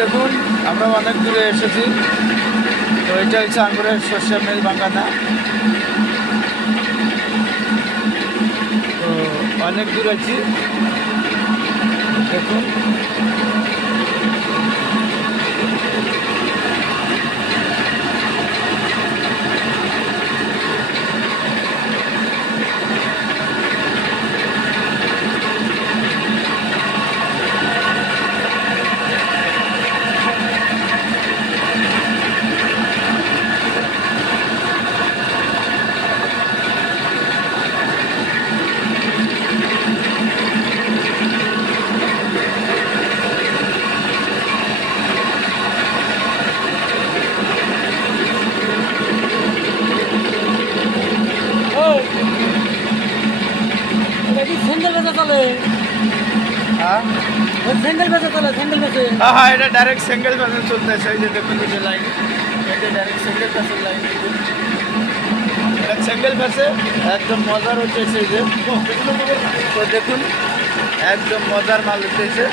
দেখুন আমরা অনেক দূরে এসেছি। তো এটা হচ্ছে আঙ্গুরের শস্য মিল বাঙ্গানা। তো অনেক দূর আছি দেখুন। সিঙ্গেল বেচা চলে, হ্যাঁ সিঙ্গেল বেচা চলে, সিঙ্গেল বেচে। হ্যাঁ, এটা ডাইরেক্ট সিঙ্গেল প্যাসেজ চলতেছে। এই যে দেখুন এই যে লাইন, এটা ডাইরেক্ট সিঙ্গেল প্যাসেজ লাইন। এটা সিঙ্গেল প্যাসে একদম মজার হচ্ছে এই যে। তো দেখুন একদম মজার মাল হচ্ছে।